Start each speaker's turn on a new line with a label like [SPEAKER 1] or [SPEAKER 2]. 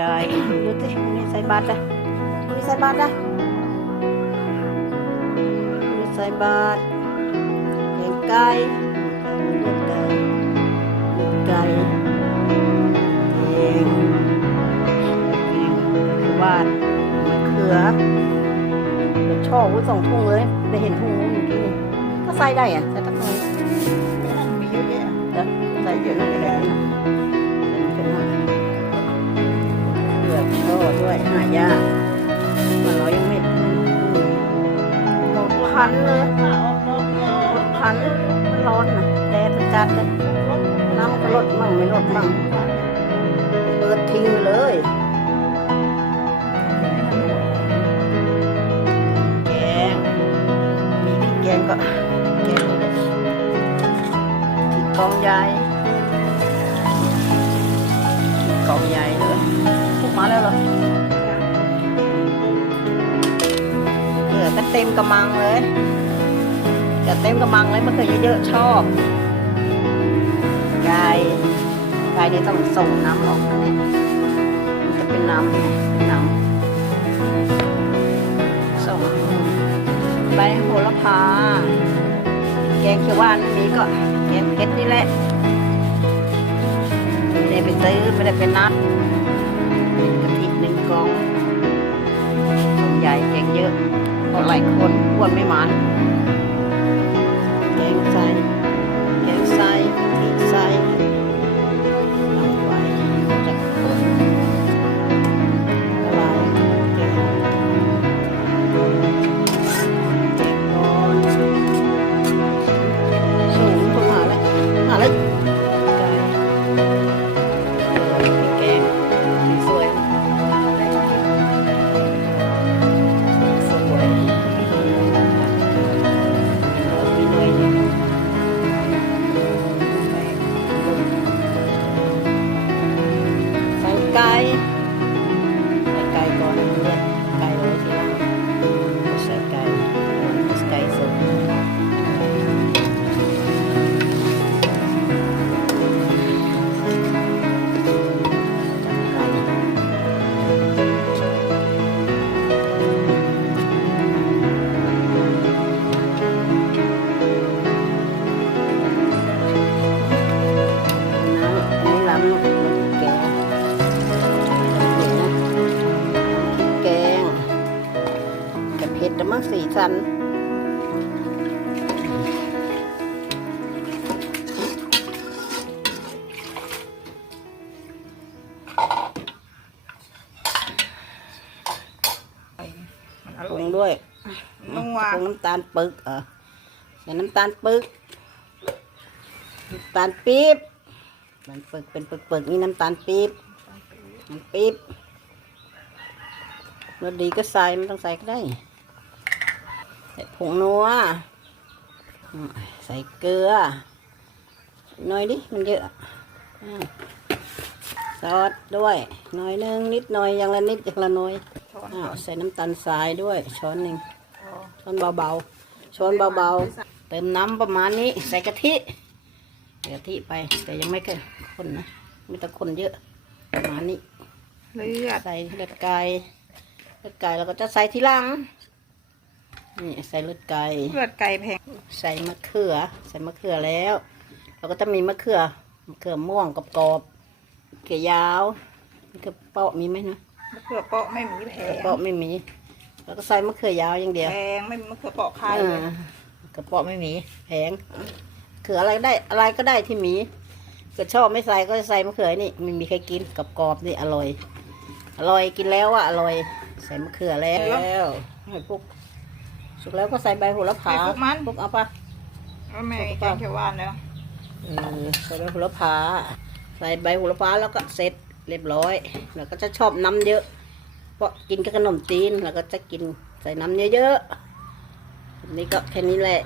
[SPEAKER 1] ยายดูสิมันนี่ใส่บาตรจ้ะมันนี่ใส่บาตรจ้ะมันนี่ใส่บาตรเลี้ยงไก่เลี้ยงไก่เลี้ยงไก่เลี้ยงเลี้ยงบาตรมะเขือเป็นช่อวุ้นสองทุ่งเลยได้เห็นทุ่งนู้นเมื่อกี้นี่ก็ใส่ได้อะใส่ตักหน่อย
[SPEAKER 2] มีเยอะแยะ
[SPEAKER 1] เดี๋ยวใส่เยอะหน่อยก็ได้นะใส่เย ยามันเรายังไม่หมดพันเลย
[SPEAKER 2] ขาอออกยา
[SPEAKER 1] หมดพันมันร้อนนะแดดมันจัดเลยน้ำก็ลดมั่งไม่ลดมั่งเปิดทิ้งเลยแกงมีพริกแกงก็แกงที่กองใหญ่ที่กองใหญ่ือก็เต็มกระมังเลยจะเต็มกระมังเลยมันเคยเยอะๆชอบกายกายนี่ต้องส่งน้ำออกนะเนี่ยมันจะเป็นน้ำเนี่ยเป็นน้ำส่งใบโหระพา แกงเขียวหวานมีก็แกงเผ็ดนี่แหละไม่ได้ไปซื้อไม่ได้ไปนัดเป็นกะทิหนึ่งกองกล่องใหญ่แกงเยอะ คนหลายคนอ้วนไม่มัน ใสีสันปรุงด้วย
[SPEAKER 2] นัว
[SPEAKER 1] ปรุงน้ำตาลปึกเออใส่น้ำตาลปึกน้ำตาลปี๊บมันปึกเป็นปึกๆนี่น้ำตาลปี๊บน้ำปี๊บรสดีก็ใส่ไม่ต้องใส่ก็ได้ใส่ ผงนัวอืมใส่เกลือหน่อยดิ มันเยอะอืมซอสด้วยหน่อยหนึงนิดหน่อยอย่างละนิดอย่างละหน่อย
[SPEAKER 2] ช้อน
[SPEAKER 1] อ้าว
[SPEAKER 2] ก่อน
[SPEAKER 1] ใส่น้ำตาลทรายด้วย ช้อนหนึ่ง
[SPEAKER 2] อ๋อ
[SPEAKER 1] ช้อนเบาๆช้อนเบาๆเติมน้ำประมาณนี้ ใส่กะทิใส่กะทิไปแต่ยังไม่เคยคนนะไม่ต้องคนเยอะประมาณนี้
[SPEAKER 2] เลือด
[SPEAKER 1] ใส่เลือดไก่เลือดไก่เราก็จะใส่ทีหลัง นี่ใส่เลือดไก่
[SPEAKER 2] เลือดไก่แพง
[SPEAKER 1] ใส่มะเขือ ใส่มะเขือแล้วเราก็จะมีมะเขือมะเขือม่วงกรอบๆมะเขือยาวมะเขือเปาะมีไหมนะ
[SPEAKER 2] มะเขือเปาะไม่มีแพ
[SPEAKER 1] มะเขืองเปาะไม่มีเราก็ใส่มะเขือยาวอย่างเดียว
[SPEAKER 2] แพงไม่มีมะเขือเปาะขาย
[SPEAKER 1] เอ
[SPEAKER 2] เล
[SPEAKER 1] อยมะเขือเปาะไม่มีแพงเขืออะไรก็ได้อะไรก็ได้ที่มีเกิดชอบไม่ใส่ก็จะใส่มะเขือนี่ไม่มีใครกินกรอบๆนี่อร่อย อร่อยกินแล้วอะอร่อย ใส่มะเขือแล้วให้พวก สุกแล้วก็ใส่ใบโหระพา
[SPEAKER 2] ไอ้พวกมัน
[SPEAKER 1] พวกเอาปะ
[SPEAKER 2] ก็ไม่มีแกงเขียวหวานแล้ว
[SPEAKER 1] เออใส่ใบโหระพา ใส่ใบโหระพาแล้วก็เสร็จเรียบร้อย แล้วก็จะชอบน้ำเยอะ เพราะกินกับขนมจีนแล้วก็จะกินใส่น้ำเยอะๆอันนี่ก็แค่นี้แหละ